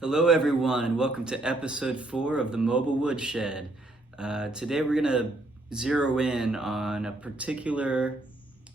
Hello everyone and welcome to episode 4 of the Mobile Woodshed. Today we're going to zero in on a particular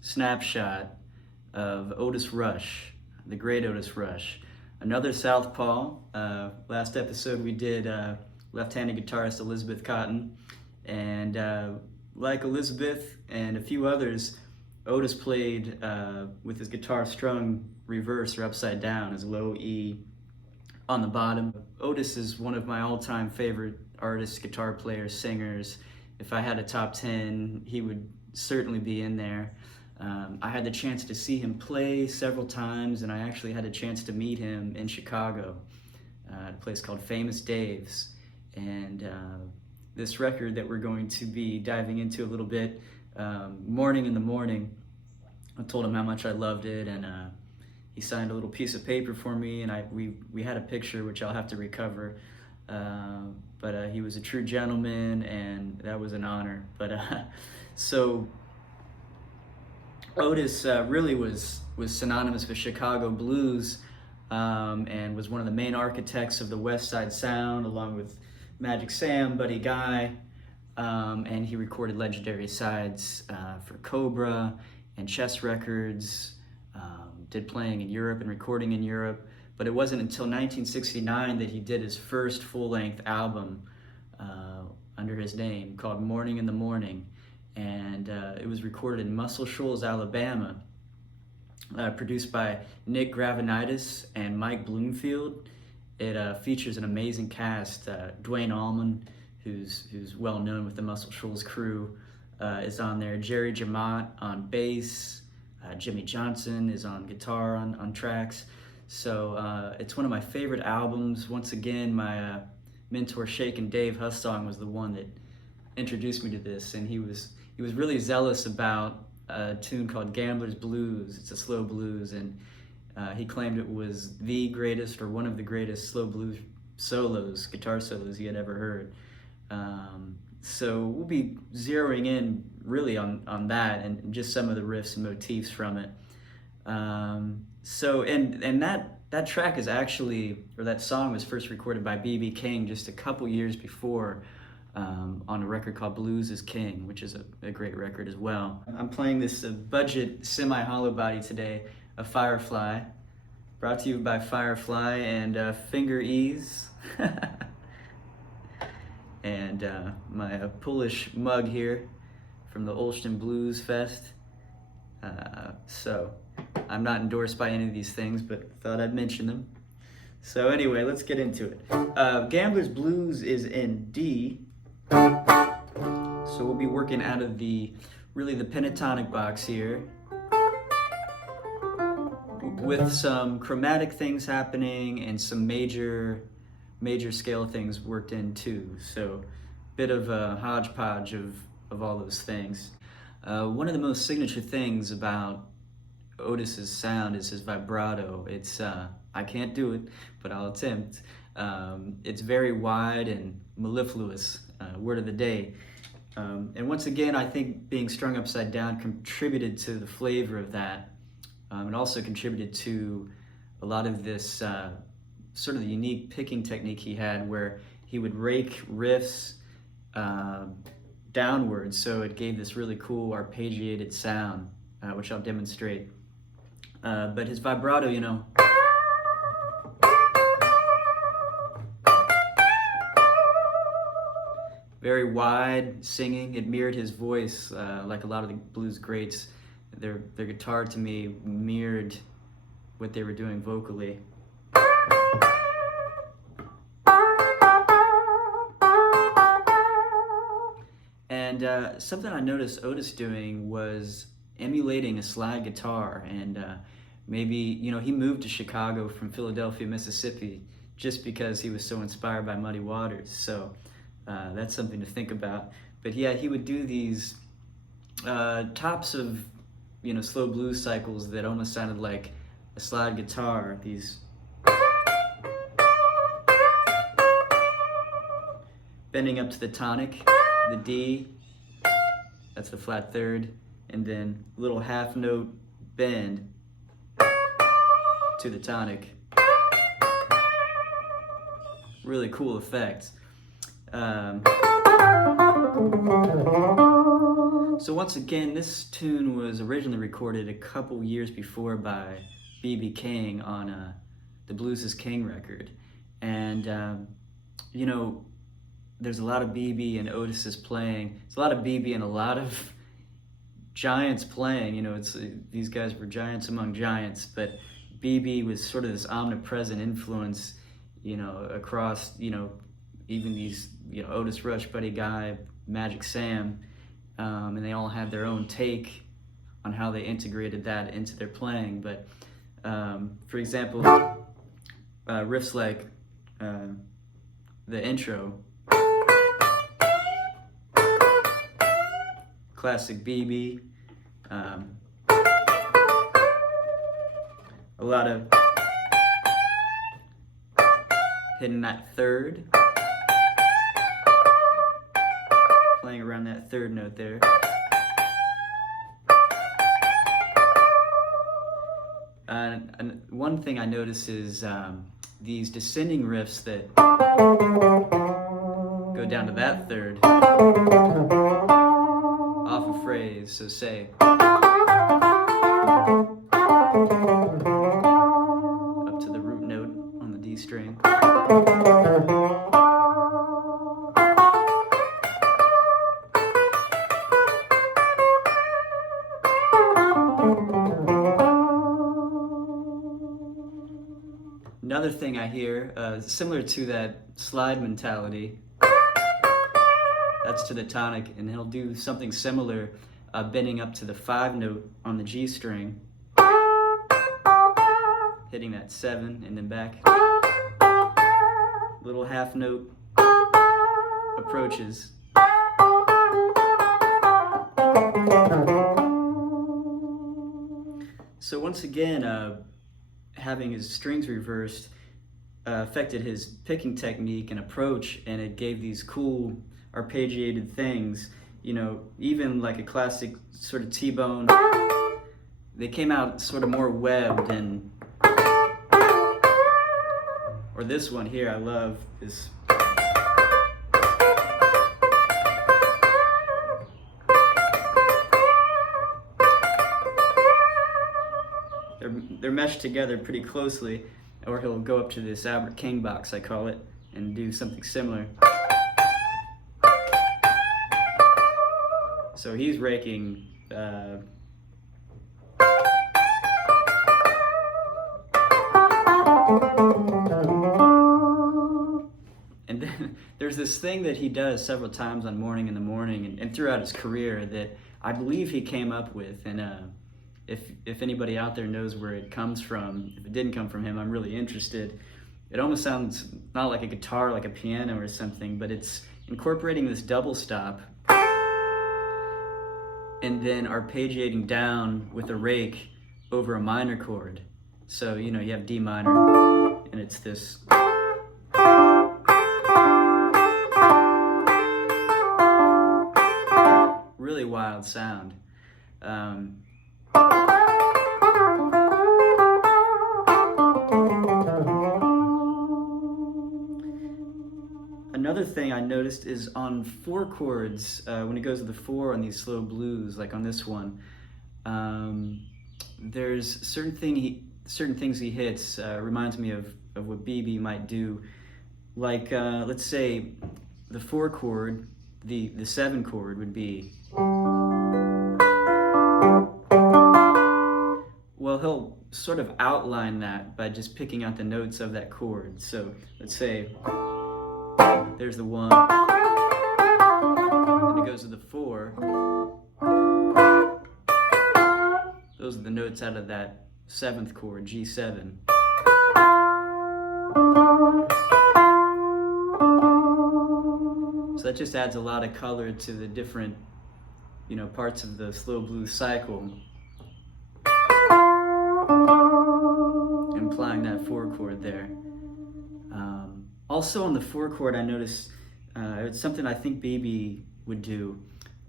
snapshot of Otis Rush, the great Otis Rush. Another Southpaw. Last episode we did left-handed guitarist Elizabeth Cotten, and like Elizabeth and a few others, Otis played with his guitar strung reverse or upside down as low E on the bottom. Otis is one of my all-time favorite artists, guitar players, singers. If I had a top 10, he would certainly be in there. I had the chance to see him play several times, and I actually had a chance to meet him in Chicago at a place called Famous Dave's. And this record that we're going to be diving into a little bit, Mourning in the Morning, I told him how much I loved it, and he signed a little piece of paper for me, and we had a picture which I'll have to recover. But he was a true gentleman, and that was an honor. But so Otis really was synonymous with Chicago blues, and was one of the main architects of the West Side Sound, along with Magic Sam, Buddy Guy, and he recorded legendary sides for Cobra and Chess Records. Did playing in Europe and recording in Europe, but it wasn't until 1969 that he did his first full-length album under his name called Mourning in the Morning, and it was recorded in Muscle Shoals, Alabama, produced by Nick Gravenitis and Mike Bloomfield. It features an amazing cast. Dwayne Allman, who's well known with the Muscle Shoals crew, is on there. Jerry Jamot on bass. Jimmy Johnson is on guitar on tracks. So it's one of my favorite albums. Once again, my mentor Shakin' Dave Hustong was the one that introduced me to this, and he was really zealous about a tune called Gambler's Blues. It's a slow blues, and he claimed it was the greatest or one of the greatest slow blues solos, guitar solos he had ever heard. So we'll be zeroing in really on that and just some of the riffs and motifs from it. So that track is actually, or that song was first recorded by B.B. King just a couple years before on a record called Blues is King, which is a great record as well. I'm playing this budget semi-hollow body today, a Firefly, brought to you by Firefly and Finger Ease. And my Polish mug here from the Olsztyn Blues Fest. So I'm not endorsed by any of these things, but thought I'd mention them. So anyway, let's get into it. Gambler's Blues is in D. So we'll be working out of the pentatonic box here, with some chromatic things happening and some major scale things worked in too. So bit of a hodgepodge of all those things. One of the most signature things about Otis's sound is his vibrato. It's I can't do it, but I'll attempt. It's very wide and mellifluous, word of the day. And once again, I think being strung upside down contributed to the flavor of that. It also contributed to a lot of this sort of the unique picking technique he had, where he would rake riffs downwards, so it gave this really cool arpeggiated sound, which I'll demonstrate. But his vibrato, very wide singing. It mirrored his voice, like a lot of the blues greats. Their guitar, to me, mirrored what they were doing vocally. And something I noticed Otis doing was emulating a slide guitar, and maybe, he moved to Chicago from Philadelphia, Mississippi, just because he was so inspired by Muddy Waters. So that's something to think about. But yeah, he would do these tops of, slow blues cycles that almost sounded like a slide guitar, these bending up to the tonic, the D, that's the flat third, and then little half note bend to the tonic. really cool effect. So once again, this tune was originally recorded a couple years before by B.B. King on the Blues is King record. And, you know, there's a lot of B.B. and Otis's playing. There's a lot of B.B. and a lot of giants playing. You know, these guys were giants among giants, but B.B. was sort of this omnipresent influence, you know, across, you know, even these, you know, Otis Rush, Buddy Guy, Magic Sam, and they all had their own take on how they integrated that into their playing. But for example, riffs like the intro, classic BB, a lot of hitting that third, playing around that third note there. And one thing I notice is these descending riffs that go down to that third off a phrase. So say up to the root note on the D string. Another thing I hear, similar to that slide mentality, that's to the tonic, and he'll do something similar, bending up to the 5 note on the G string, hitting that 7 and then back. Little half note approaches. So once again, having his strings reversed affected his picking technique and approach, and it gave these cool arpeggiated things. You know, even like a classic sort of T-bone, they came out sort of more webbed, and or this one here I love is they're meshed together pretty closely, or he'll go up to this Albert King box, I call it, and do something similar. So he's raking and then there's this thing that he does several times on Mourning in the Morning and throughout his career that I believe he came up with, and if anybody out there knows where it comes from, if it didn't come from him, I'm really interested. It almost sounds not like a guitar, like a piano or something, but it's incorporating this double stop and then arpeggiating down with a rake over a minor chord. So, you know, you have D minor, and it's this. Really wild sound. Another thing I noticed is on 4 chords, when it goes to the 4 on these slow blues, like on this one, there's certain things he hits, reminds me of what BB might do. Like, let's say the 4 chord, the 7 chord would be, well, he'll sort of outline that by just picking out the notes of that chord. So let's say there's the 1, then it goes to the 4. Those are the notes out of that 7th chord, G7. So that just adds a lot of color to the different, you know, parts of the slow blues cycle, implying that 4 chord there. Also on the 4 chord, I noticed it's something I think BB would do.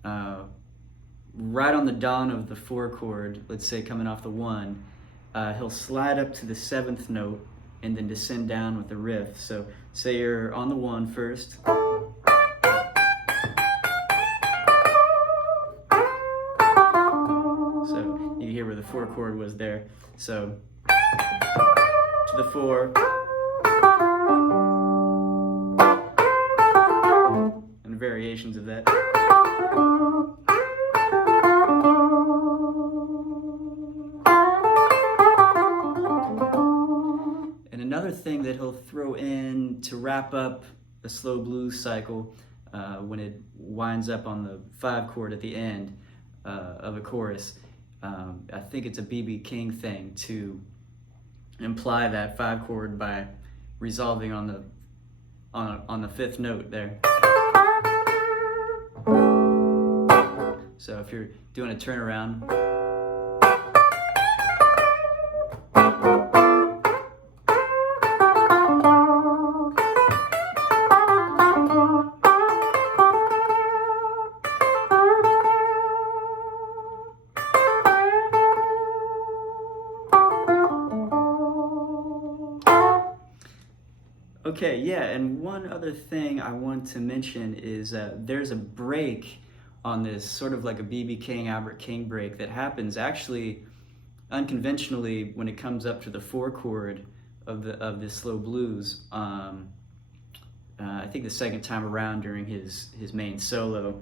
Right on the dawn of the 4 chord, let's say coming off the 1, he'll slide up to the 7th note and then descend down with the riff. So say you're on the 1 first. So you can hear where the 4 chord was there. So to the 4, and variations of that. And another thing that he'll throw in to wrap up a slow blues cycle when it winds up on the 5 chord at the end of a chorus, I think it's a B.B. King thing to imply that 5 chord by resolving on the 5th note there. So if you're doing a turnaround, okay, yeah, and one other thing I want to mention is there's a break on this, sort of like a B.B. King, Albert King break that happens actually unconventionally when it comes up to the 4 chord of this slow blues. I think the 2nd time around during his main solo.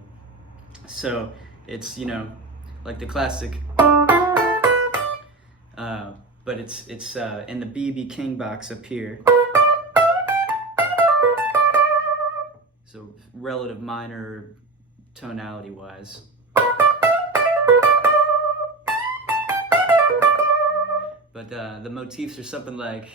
So it's, you know, like the classic, but it's in the B.B. King box up here. So relative minor tonality wise. But the motifs are something like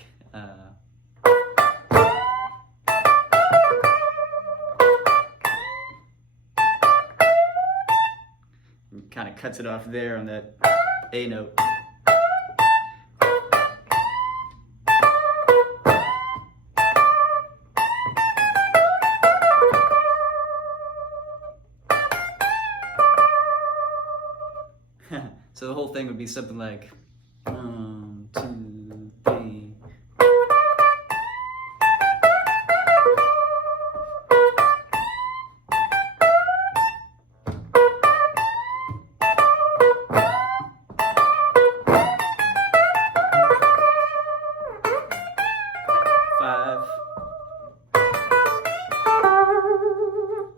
kind of cuts it off there on that A note. So the whole thing would be something like 1, 2, 3.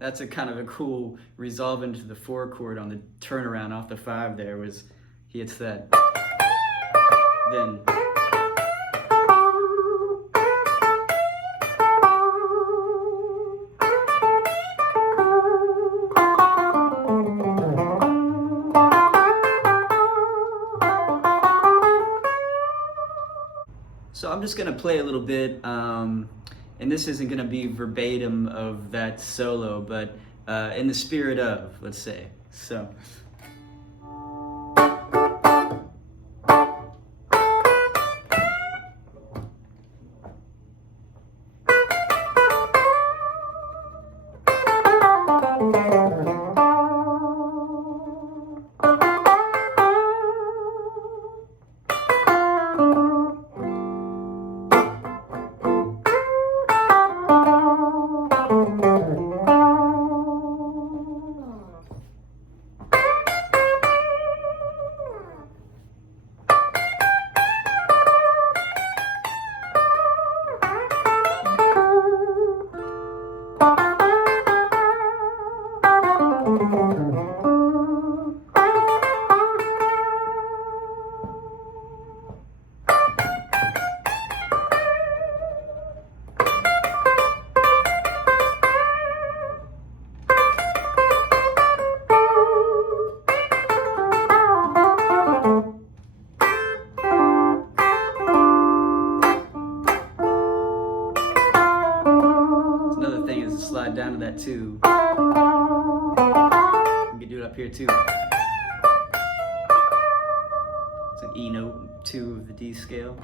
That's a kind of a cool resolve into the 4 chord on the turnaround off the 5 there, was he hits that, then so I'm just gonna play a little bit, and this isn't going to be verbatim of that solo, but in the spirit of, let's say. So. Down to that 2. You can do it up here too. It's an E note, 2 of the D scale.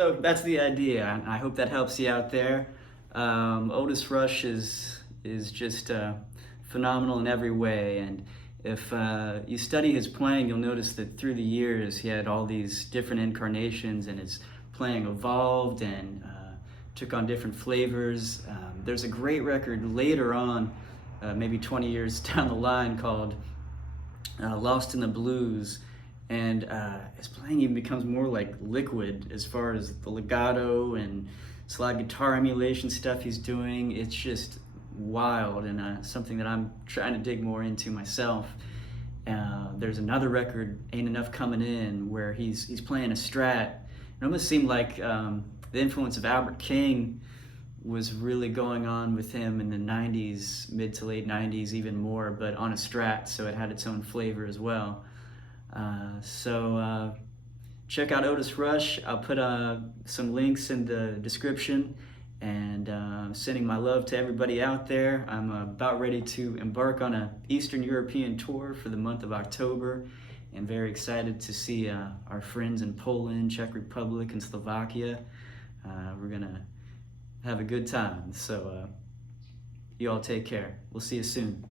So that's the idea. I hope that helps you out there. Otis Rush is just phenomenal in every way, and if you study his playing, you'll notice that through the years he had all these different incarnations, and his playing evolved and took on different flavors. There's a great record later on, maybe 20 years down the line, called Lost in the Blues, and his playing even becomes more like liquid as far as the legato and slide guitar emulation stuff he's doing. It's just wild, and something that I'm trying to dig more into myself. There's another record, Ain't Enough Coming In, where he's playing a strat. It almost seemed like the influence of Albert King was really going on with him in the 90s, mid to late 90s, even more, but on a strat, so it had its own flavor as well. So check out Otis Rush. I'll put some links in the description, and sending my love to everybody out there. I'm about ready to embark on an Eastern European tour for the month of October, and very excited to see our friends in Poland, Czech Republic, and Slovakia. We're gonna have a good time. So you all take care. We'll see you soon.